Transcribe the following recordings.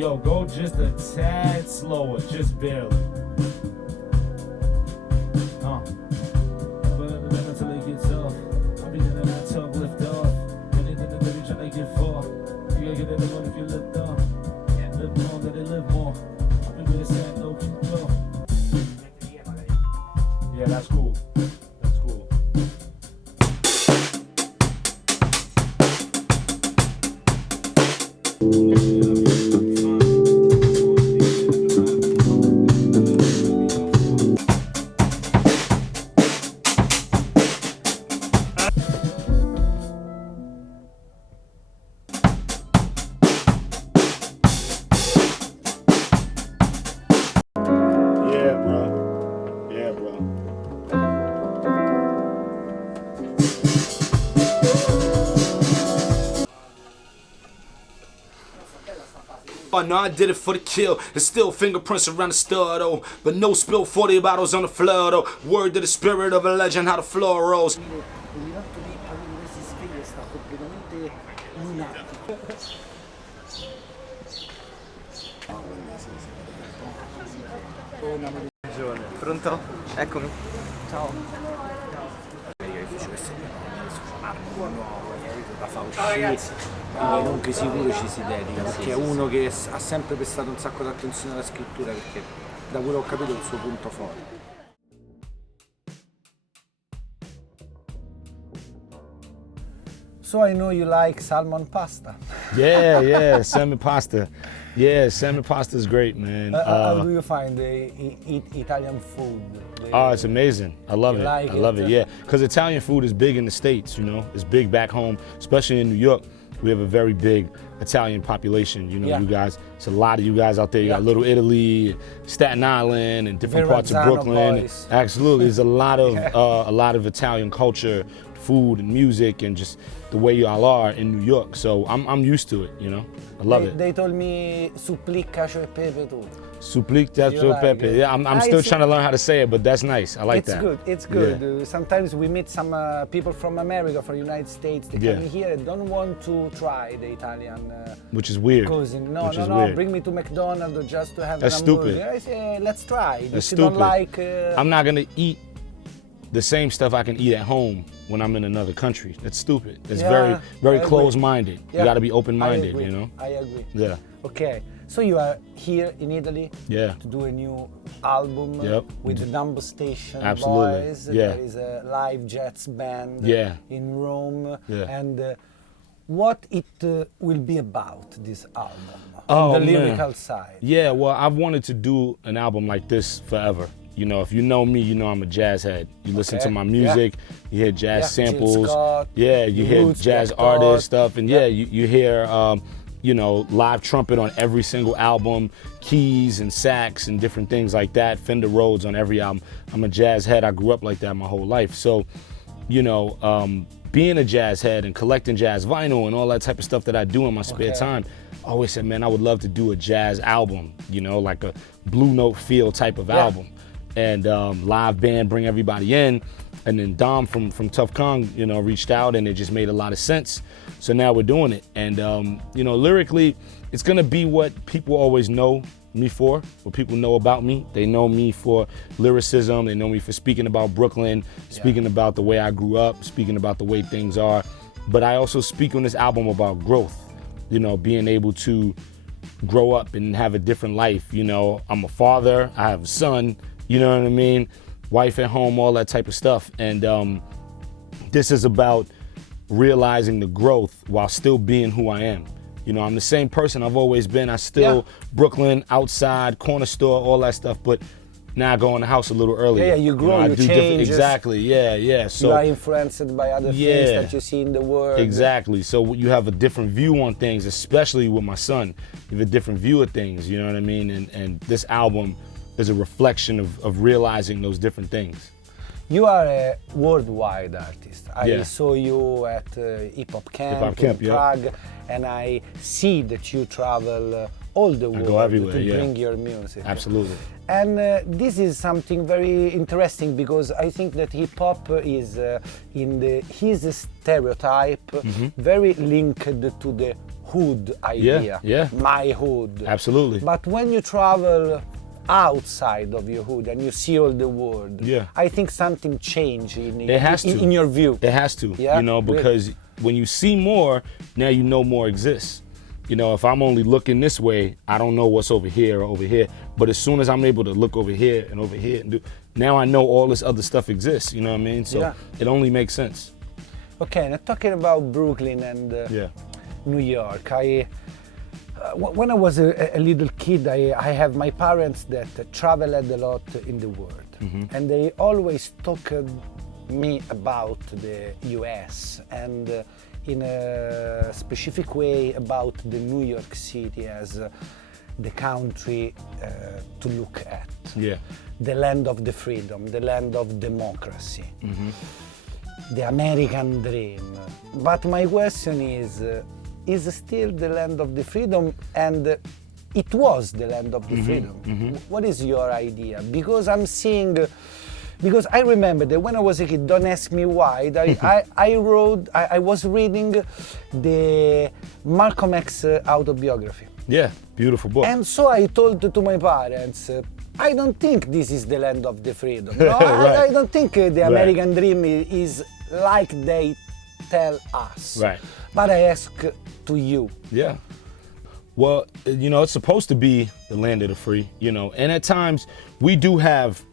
Yo, go just a tad slower, just barely. But until it gets off, I'll be letting that tongue lift off. Anything that they be trying to get for, you gotta get everyone if you lift off. Live more, let it live more. I've been really saying no, keep go. Yeah, that's cool. That's cool. Oh no, I did it for the kill. There's still fingerprints around the stud, oh, but no spill 40 bottles on the floor, oh. Word to the spirit of a legend, how the floor rolls. Pronto? Eccomi. Ciao. La fa uscire, quindi comunque sicuro ci si dedica, perché è uno che ha sempre prestato un sacco di attenzione alla scrittura, perché da quello che ho capito è il suo punto forte. So I know you like salmon pasta. Yeah, salmon pasta. Yeah, salmon pasta is great, man. How do you find the Italian food? Oh, it's amazing. I love it. Like I love it, yeah. Because Italian food is big in the States, you know. It's big back home, especially in New York. We have a very big Italian population, you know, Yeah. you guys. It's a lot of you guys out there. You got Little Italy, Staten Island, and different parts of Brooklyn. Boys. Absolutely, there's a lot of Italian culture, food and music, and just the way y'all are in New York. So I'm used to it, you know. I love it. They told me supplic, cacio e pepe too. Supplic, You like pepe. it? Yeah, I'm still It's- trying to learn how to say it, but that's nice. I like It's that. good, it's good. Sometimes we meet some people from America, from the United States, they come here and don't want to try the Italian Which is weird. cuisine. No, Which no, is no, weird. bring me to McDonald's just to have That's an hamburger. stupid. I say, let's try. That's If you don't stupid. like... I'm not gonna eat the same stuff I can eat at home when I'm in another country. That's stupid. It's Yeah, very I agree. closed-minded. Yeah, You gotta be I open-minded, agree, you know? I agree. Yeah. Okay, so you are here in Italy Yeah. to do a new album Yep. with the Dumbo Station Absolutely, boys. yeah. There is a live jazz band Yeah. in Rome. Yeah. And what it will be about, this album, Oh, on the man. lyrical side? Yeah, well, I've wanted to do an album like this forever. You know, if you know me, you know I'm a jazz head. You listen Okay, to my music, you hear jazz Yeah, Jill samples, Scott, yeah, you hear Roots, jazz Black Thought. artist stuff, and yeah, you hear, you know, live trumpet on every single album, keys and sax and different things like that, Fender Rhodes on every album. I'm a jazz head. I grew up like that my whole life. So, you know, being a jazz head and collecting jazz vinyl and all that type of stuff that I do in my spare time, I always said, man, I would love to do a jazz album, you know, like a Blue Note feel type of album. And live band, bring everybody in. And then Dom from Tough Kong, you know, reached out and it just made a lot of sense. So now we're doing it. And, you know, lyrically, it's gonna be what people always know me for, what people know about me. They know me for lyricism. They know me for speaking about Brooklyn, speaking about the way I grew up, speaking about the way things are. But I also speak on this album about growth, you know, being able to grow up and have a different life. You know, I'm a father, I have a son, you know what I mean? Wife at home, all that type of stuff. And this is about realizing the growth while still being who I am. You know, I'm the same person I've always been. I still Brooklyn, outside, corner store, all that stuff, but now I go in the house a little earlier. Yeah, you grow, know, I you do different- change. Exactly, yeah. So You are influenced by other things that you see in the world. Exactly. So you have a different view on things, especially with my son. You have a different view of things, you know what I mean? And this album is a reflection of realizing those different things. You are a worldwide artist. I Yeah. saw you at Hip Hop Camp, Hip Hop Camp, in yeah. Prague, and I see that you travel all the world go everywhere, to yeah. bring your music. Absolutely. And this is something very interesting because I think that hip hop is in his stereotype Mm-hmm. very linked to the hood idea. Yeah. My hood. Absolutely. But when you travel outside of your hood and you see all the world, Yeah. I think something changed in in your view. It has to, Yeah, you know, because when you see more, now you know more exists. You know, if I'm only looking this way, I don't know what's over here or over here. But as soon as I'm able to look over here and do, now I know all this other stuff exists, you know what I mean? So it only makes sense. Okay, now talking about Brooklyn and New York, when I was a little kid, I have my parents that traveled a lot in the world, and they always talked me about the US and in a specific way about the New York City as the country to look at, the land of the freedom, the land of democracy, the American dream. But my question is still the land of the freedom, and it was the land of the freedom. What is your idea? Because I'm seeing, because I remember that when I was a kid, don't ask me why, I was reading the Malcolm X autobiography. Yeah, beautiful book. And so I told to my parents, I don't think this is the land of the freedom. No, Right. I don't think the American dream is like they tell us. Right. But I ask to you. Yeah. Well, you know, it's supposed to be the land of the free, you know, and at times we do have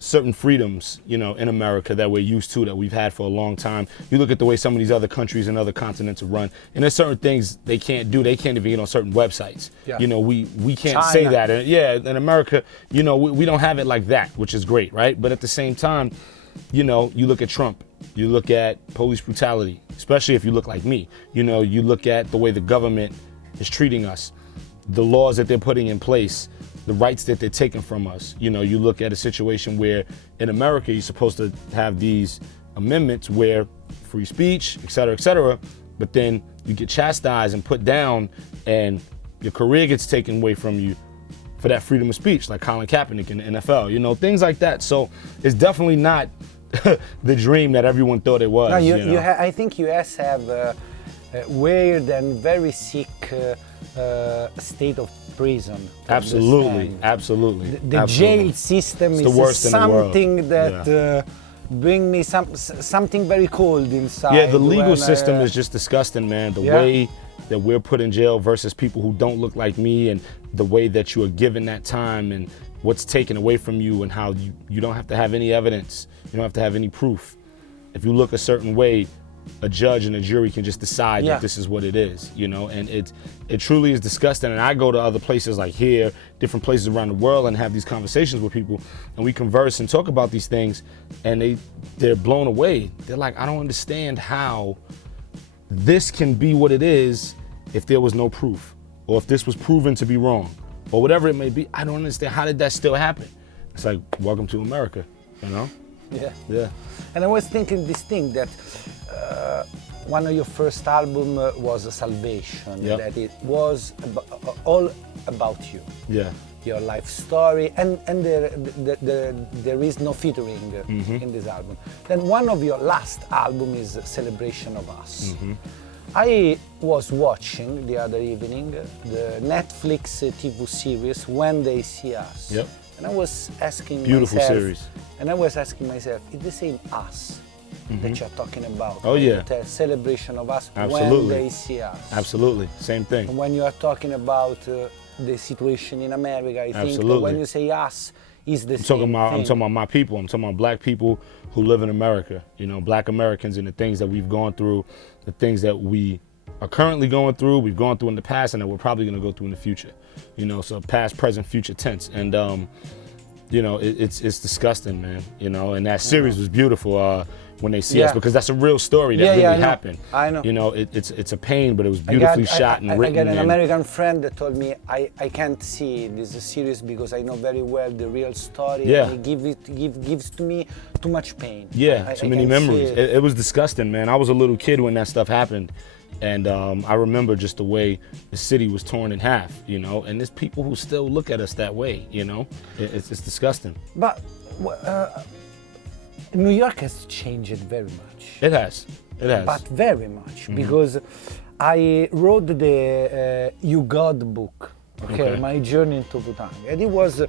certain freedoms, you know, in America that we're used to, that we've had for a long time. You look at the way some of these other countries and other continents are run, and there's certain things they can't do. They can't even get on certain websites. Yeah. You know, we can't China. say that. And yeah, in America, you know, we don't have it like that, which is great, right? But at the same time, you know, you look at Trump, you look at police brutality, especially if you look like me. You know, you look at the way the government is treating us, the laws that they're putting in place, the rights that they're taking from us. You know, you look at a situation where in America, you're supposed to have these amendments where free speech, et cetera, but then you get chastised and put down and your career gets taken away from you for that freedom of speech, like Colin Kaepernick in the NFL, you know, things like that. So it's definitely not the dream that everyone thought it was. No, I think US have a weird and very sick state of prison. Absolutely. The jail system is worst something that bring me something very cold inside. Yeah, the legal system is just disgusting, man. The way that we're put in jail versus people who don't look like me, and the way that you are given that time and what's taken away from you, and how you don't have to have any evidence. You don't have to have any proof. If you look a certain way, a judge and a jury can just decide that this is what it is, you know, and it truly is disgusting. And I go to other places like here, different places around the world, and have these conversations with people, and we converse and talk about these things, and they're blown away. They're like, I don't understand how this can be what it is if there was no proof, or if this was proven to be wrong, or whatever it may be. I don't understand, how did that still happen? It's like, welcome to America, you know? Yeah. And I was thinking this thing that one of your first album was Salvation, that it was all about you. Yeah. Your life story, and there is no featuring in this album. Then one of your last album is Celebration of Us. I was watching the other evening the Netflix TV series When They See Us. Yep. And I was asking Beautiful myself, series. And I was asking myself, is the same us that you're talking about? Oh, yeah. The Celebration of Us, Absolutely. When They See Us. Absolutely, same thing. And when you are talking about the situation in America, I think that Absolutely. when you say us, is the I'm same talking thing. about my people. I'm talking about black people who live in America. You know, black Americans, and the things that we've gone through, the things that we are currently going through, we've gone through in the past, and that we're probably going to go through in the future. You know, so past, present, future tense. And you know, it's disgusting, man. You know, and that series was beautiful. When They See Us, because that's a real story that really happened. I know. You know, it's a pain, but it was beautifully shot and written. I got an American friend that told me I can't see this series because I know very well the real story. Yeah. And it gives to me too much pain. Yeah, too many memories. See it. It was disgusting, man. I was a little kid when that stuff happened, and I remember just the way the city was torn in half, you know. And there's people who still look at us that way, you know. It's disgusting. But New York has changed very much. It has. But very much, because I wrote the You God book, Okay. My journey into Bhutan. And it was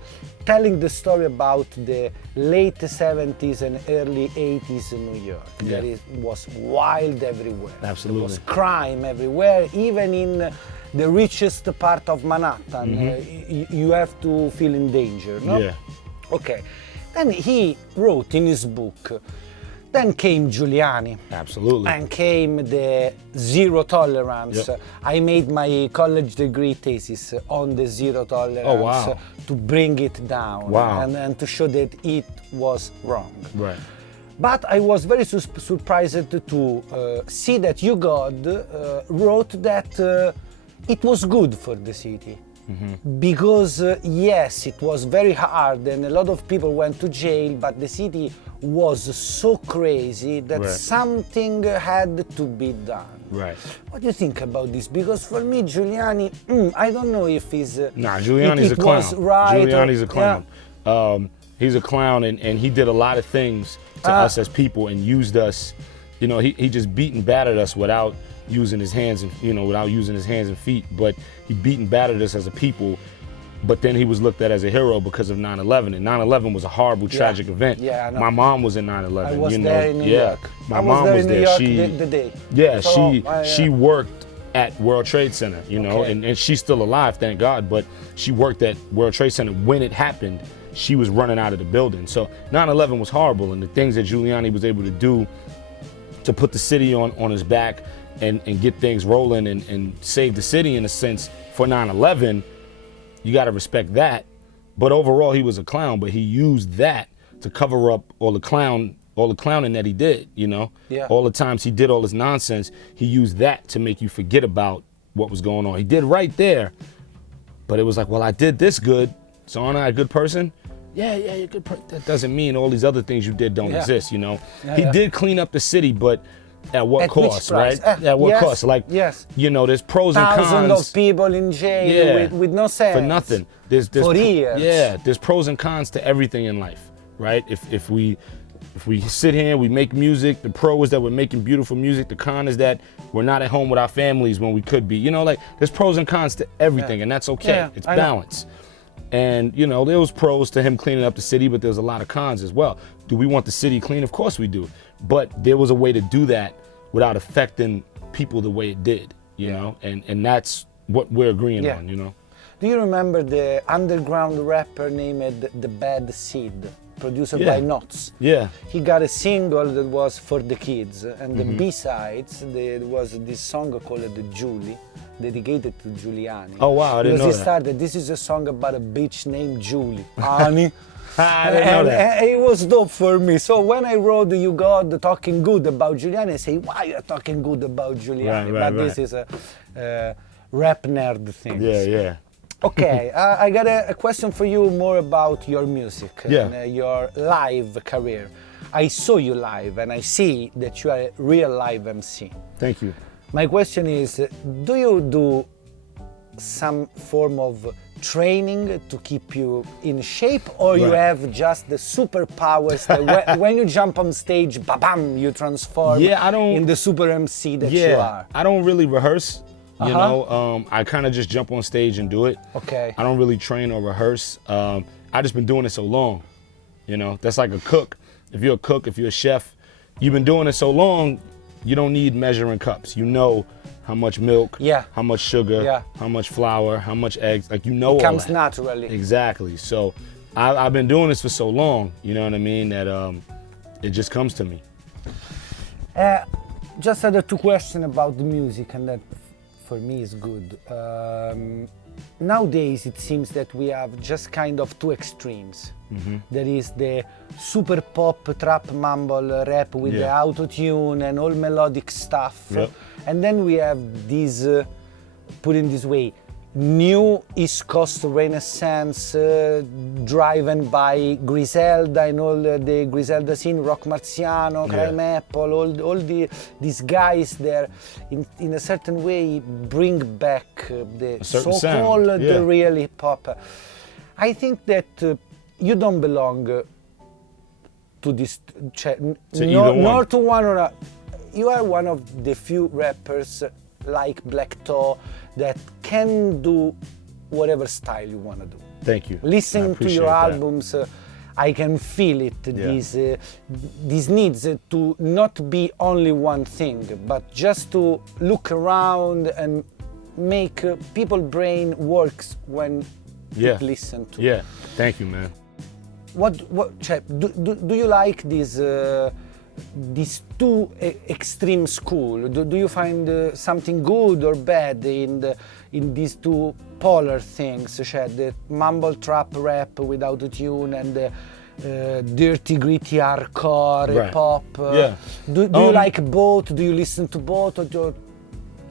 telling the story about the late 70s and early 80s in New York. Yeah. That it was wild everywhere. Absolutely. There was crime everywhere, even in the richest part of Manhattan. You have to feel in danger, no? Yeah. Okay. Then he wrote in his book. Then came Giuliani. Absolutely. And came the zero tolerance. Yep. I made my college degree thesis on the zero tolerance Oh, wow. to bring it down Wow. and to show that it was wrong. Right. But I was very surprised to see that You God wrote that it was good for the city. Because yes, it was very hard and a lot of people went to jail, but the city was so crazy that Right. something had to be done. Right. What do you think about this? Because for me, Giuliani, I don't know if he's... Nah, Giuliani's it a clown. was right or- Giuliani's a clown. He's a clown, and he did a lot of things to us as people and used us. You know, he just beat and battered us without using his hands and, without using his hands and feet. But he beat and battered us as a people. But then he was looked at as a hero because of 9/11, and 9/11 was a horrible, tragic event. Yeah, I know. My mom was in 9/11. I was you know? there in New yeah. York. My I mom there was in New there. York She, the day. yeah, So, she worked at World Trade Center, Okay. and she's still alive, thank God. But she worked at World Trade Center when it happened. She was running out of the building. So 9/11 was horrible, and the things that Giuliani was able to do to put the city on his back and get things rolling and save the city in a sense for 9/11, you got to respect that. But overall, he was a clown, but he used that to cover up all the clowning that he did, Yeah. All the times he did all this nonsense, he used that to make you forget about what was going on. He did right there, but it was like, well, I did this good, so aren't I a good person? Yeah, you're a good person. That doesn't mean all these other things you did don't Yeah. exist, Yeah, He yeah. did clean up the city, but at what At which cost, price? right? At what Yes, cost? Like, yes. There's pros and cons. Thousands of people in jail Yeah. with no sense. For nothing. There's For years. Yeah, there's pros and cons to everything in life, right? If we sit here and we make music, the pro is that we're making beautiful music. The con is that we're not at home with our families when we could be. There's pros and cons to everything, and that's okay. Yeah, It's I know. balance. And there was pros to him cleaning up the city, but there's a lot of cons as well. Do we want the city clean? Of course we do. But there was a way to do that without affecting people the way it did, you know? And that's what we're agreeing Yeah. on, Do you remember the underground rapper named The Bad Seed, produced Yeah. by Knots? Yeah. He got a single that was for the kids, and the B-sides, there was this song called Julie, dedicated to Giuliani. Oh, wow, I didn't know Because he that. started, this is a song about a bitch named Julie. Honey. I didn't know that. And it was dope for me. So when I wrote You God talking good about Giuliani, I say, why you're talking good about Giuliani? Right, But this is a rap nerd thing. Yeah. Okay, I got a question for you more about your music Yeah. and your live career. I saw you live and I see that you are a real live MC. Thank you. My question is, do you do some form of training to keep you in shape, or you Right. have just the superpowers that when you jump on stage, bam, you transform Yeah, I don't- in the super MC that you Yeah, are? I don't really rehearse. Uh-huh. I kind of just jump on stage and do it. Okay. I don't really train or rehearse. I just been doing it so long. That's like a cook. If you're a cook, if you're a chef, you've been doing it so long, you don't need measuring cups. You know how much milk, Yeah. how much sugar, Yeah. how much flour, how much eggs. Like all Comes that. naturally. Exactly. So I've been doing this for so long, you know what I mean, that it just comes to me. Just other two questions about the music, and that for me is good. Nowadays it seems that we have just kind of two extremes. There is the super pop trap mumble rap with the Yeah. auto-tune and all melodic stuff. Yep. And then we have this, put in this way, new East Coast Renaissance driven by Griselda and all the Griselda scene, Rock Marciano, Crime Apple, all these guys there in a certain way bring back the certain so-called sound, yeah. the real hip hop. I think that you don't belong to this, To either one. nor to one or a, you are one of the few rappers like Black Toe that can do whatever style you want to do. Thank you. Listen to your albums, I can feel it. Yeah. This needs to not be only one thing, but just to look around and make people's brain works when it listen to. Yeah, thank you, man. Do you like these two extreme school? Do you find something good or bad in these two polar things, the mumble trap rap with auto-tune and dirty gritty hardcore pop? Do you like both? Do you listen to both? Or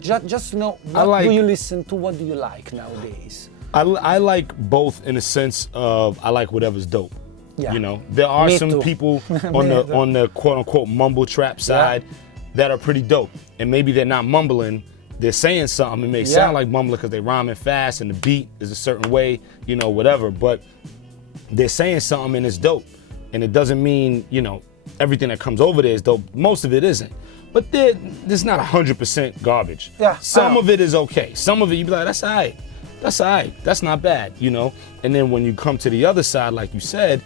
just know what do you listen to? What do you like nowadays? I like both in the sense of I like whatever's dope. Yeah. You know, there are Me some too. people on the quote unquote mumble trap side that are pretty dope, and maybe they're not mumbling. They're saying something. It may sound like mumbling because they rhyming fast and the beat is a certain way, you know, whatever. But they're saying something and it's dope, and it doesn't mean everything that comes over there is dope. Most of it isn't. But there's not 100% garbage. Yeah. Some of it is okay. Some of it you be like, that's all right. That's all right. That's not bad, you know. And then when you come to the other side, like you said,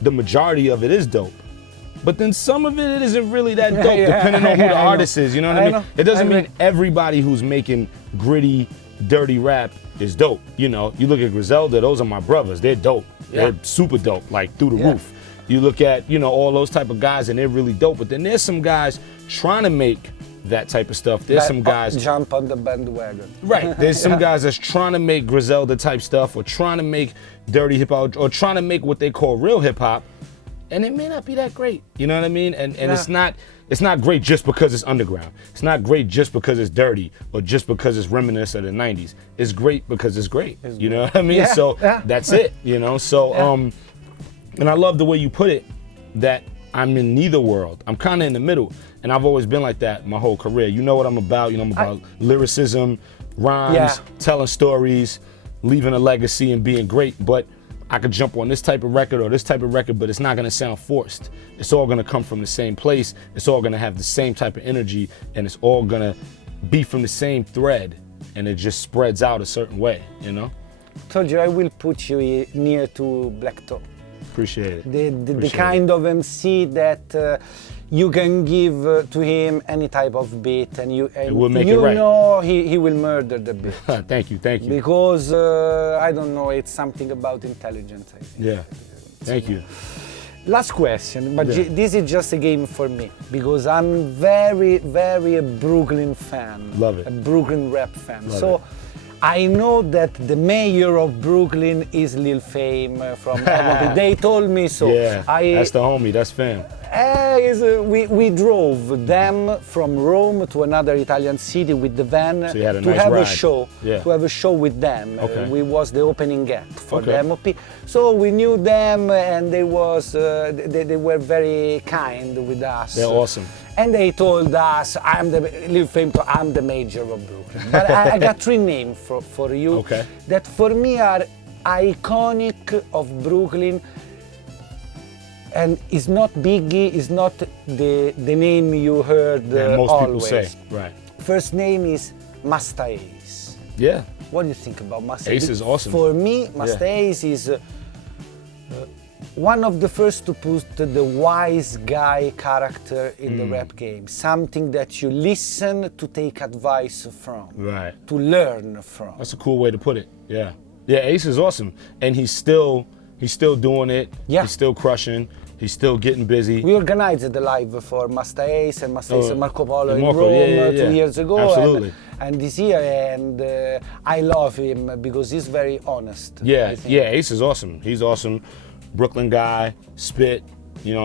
the majority of it is dope. But then some of it isn't really that dope, depending on who the artist is, you know what I mean? It doesn't mean everybody who's making gritty, dirty rap is dope, you know? You look at Griselda, those are my brothers, they're dope. They're super dope, like through the roof. You look at, all those type of guys and they're really dope, but then there's some guys trying to make that type of stuff. There's some guys jump on the bandwagon. Right. There's some guys that's trying to make Griselda type stuff or trying to make dirty hip hop or trying to make what they call real hip hop, and it may not be that great. You know what I mean? And it's not great just because it's underground. It's not great just because it's dirty or just because it's reminiscent of the 90s. It's great because it's great. You know what I mean? So that's it, So and I love the way you put it, that I'm in neither world. I'm kind of in the middle. And I've always been like that my whole career. You know what I'm about. I'm about lyricism, rhymes, telling stories, leaving a legacy and being great. But I could jump on this type of record or this type of record, but it's not gonna sound forced. It's all gonna come from the same place. It's all gonna have the same type of energy, and it's all gonna be from the same thread, and it just spreads out a certain way, Told you I will put you near to Black Toe. Appreciate it. The kind of MC that you can give to him any type of beat, and you know he will murder the beat. Thank you. Because I don't know, it's something about intelligence, I think. Yeah, thank you. Last question, but this is just a game for me, because I'm very, very a Brooklyn fan. Love it. A Brooklyn rap fan. Love so it. I know that the mayor of Brooklyn is Lil Fame from MOP. They told me so. Yeah, that's the homie, that's fam. We drove them from Rome to another Italian city with the van so you had a to nice have ride. a show. Yeah. To have a show with them. Okay. We was the opening act for the MOP. So we knew them, and they were very kind with us. They're awesome. And they told us, I'm the major of Brooklyn. But I got three names for you that for me are iconic of Brooklyn. And it's not Biggie, it's not the name you heard most always. people say, right. First name is Masta Ace. Yeah. What do you think about Masta Ace? Ace is awesome. For me, Masta Ace is one of the first to put the wise guy character in the rap game. Something that you listen to take advice from. Right. To learn from. That's a cool way to put it. Yeah. Yeah, Ace is awesome. And he's still doing it. Yeah. He's still crushing. He's still getting busy. We organized the live for Masta Ace and Masta Ace and Marco Polo in Rome 2 years ago. Absolutely. And this year, and I love him because he's very honest. Yeah, Ace is awesome. He's awesome. Brooklyn guy, spit,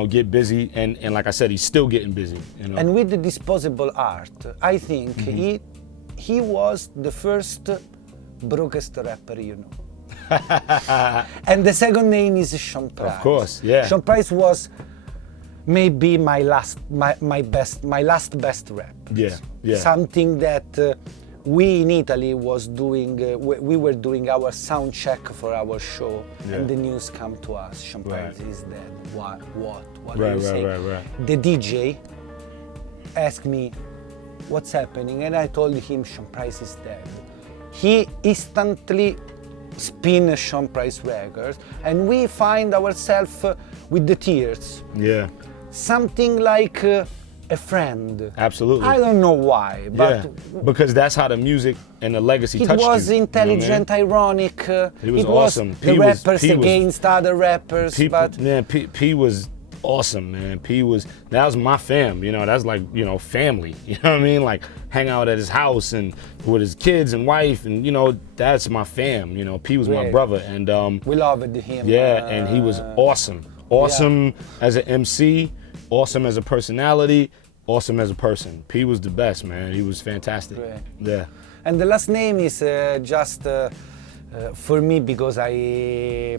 get busy, and like I said, he's still getting busy. And with the disposable art, I think he was the first brokest rapper And the second name is Sean Price. Of course, yeah. Sean Price was maybe my last best rap. Yeah, yeah. Something that we in Italy was doing. We were doing our sound check for our show, and the news come to us. Sean Price is dead. What do you say? Right. The DJ asked me, what's happening? And I told him Sean Price is dead. He instantly spin Sean Price records, and we find ourselves with the tears. Yeah. Something like a friend. Absolutely. I don't know why, but because that's how the music and the legacy it touched you. was You know what I mean? intelligent, ironic. He was it awesome. Was the P was- rappers P was- against other rappers, but Man, P was awesome, man. That was my fam, you know, that's like, you know, family, you know what I mean? Like hang out at his house and with his kids and wife, and you know, that's my fam, you know. P was my Great. brother, and we loved him. and he was awesome as an MC, awesome as a personality, awesome as a person. P was the best, man. He was fantastic. Great. Yeah. And the last name is just for me because I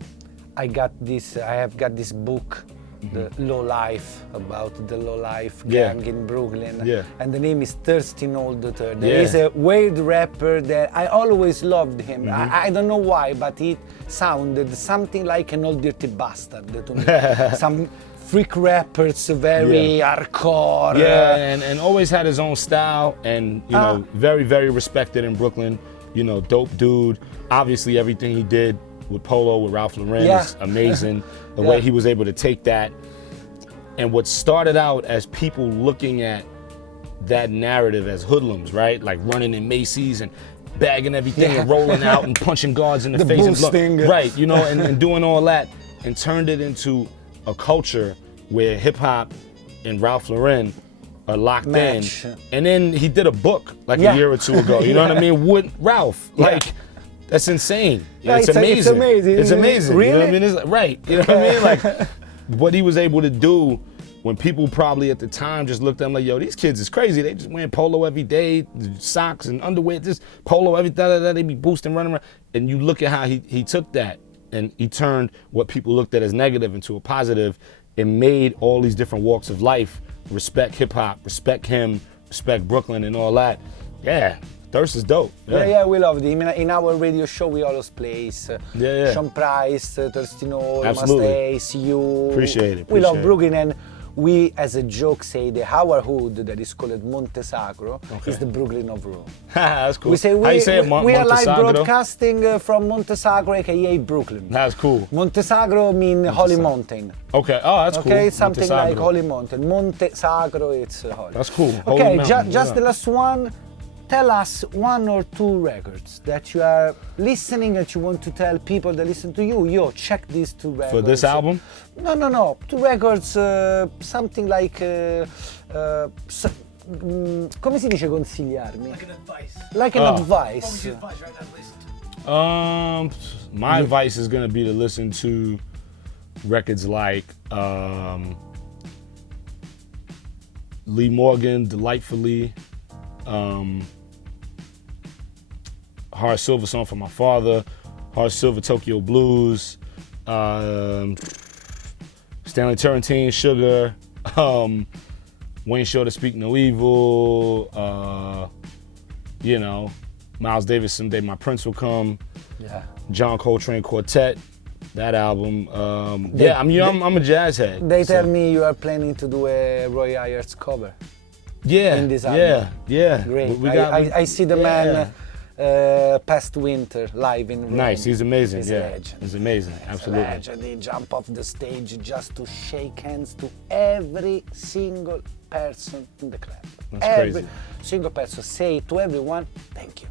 have got this book, the Lowlife, about the Lowlife gang in Brooklyn. Yeah. And the name is Thirsty Old There Yeah. is a weird rapper that I always loved him. I don't know why, but he sounded something like an old dirty bastard to me. Some freak rappers, very hardcore. Yeah, and always had his own style, and you know, very, very respected in Brooklyn. You know, dope dude. Obviously, everything he did with Polo, with Ralph Lauren is amazing. The way he was able to take that, and what started out as people looking at that narrative as hoodlums, right? Like running in Macy's and bagging everything and rolling out and punching guards in the face boosting. and right, you know, and doing all that, and turned it into a culture where hip hop and Ralph Lauren are locked Match. in. And then he did a book like a year or two ago, you know what I mean? With Ralph. Like, that's insane. Yeah, it's it's amazing. amazing. It's amazing. Really? You know what I mean? It's like, right. You know what I mean? Like, what he was able to do when people probably at the time just looked at him like, yo, these kids is crazy. They just wearing polo every day, socks and underwear, just polo, everything. They be boosting, running around. And you look at how he took that and he turned what people looked at as negative into a positive, and made all these different walks of life respect hip hop, respect him, respect Brooklyn and all that. Yeah, Thirst is dope. Yeah, we loved him. In our radio show, we always play Yeah. Sean Price, Thirsty Old, Absolutely. Must See You. Appreciate it, We love appreciate it. Brooklyn, and we, as a joke, say that our hood that is called Monte Sacro is the Brooklyn of Rome. That's cool. We say how you say it, we are live Montesagro? broadcasting from Monte Sacro, aka Brooklyn. That's cool. Monte Sacro means holy mountain. Okay, oh, that's cool. Okay, something like Montesagro. holy mountain. Monte Sacro, it's holy. That's cool. Holy Okay, mountain, just yeah. the last one. Tell us one or two records that you are listening that you want to tell people that listen to you. Yo, check these two records. For this album? No. 2 records, something like. Come si dice consigliarmi? Like an advice. Like an Oh. What was advice. your advice right now to listen to? My advice is gonna be to listen to records like Lee Morgan, Delightfully, Hard Silver Song for My Father, Hard Silver Tokyo Blues, Stanley Turrentine, Sugar, Wayne Shorter, Speak No Evil, you know, Miles Davis, Someday My Prince Will Come, Yeah. John Coltrane Quartet, that album. I'm a jazz head. They so- tell me you are planning to do a Roy Ayers cover. Yeah, in this album. yeah. Great. We I see the man past winter live in Rome. Nice, he's amazing. He's yeah, a legend. he's amazing. Absolutely. He's a legend. He jump off the stage just to shake hands to every single person in the club. That's every crazy. single person say to everyone, thank you.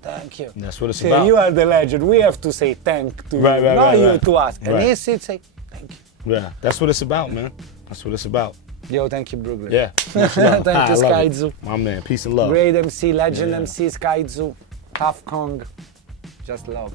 Thank you. That's what it's See, about. you are the legend. We have to say thank to Right, you, right, not right, you right. to us. And Right. he sits say thank you. Yeah, that's what it's about, man. That's what it's about. Yo, thank you, Brooklyn. Yeah. much love. Thank I you, love it. Skyzoo. My man, peace and love. Great MC, legend Yeah. MC, Skyzoo, Half Kong. Just love.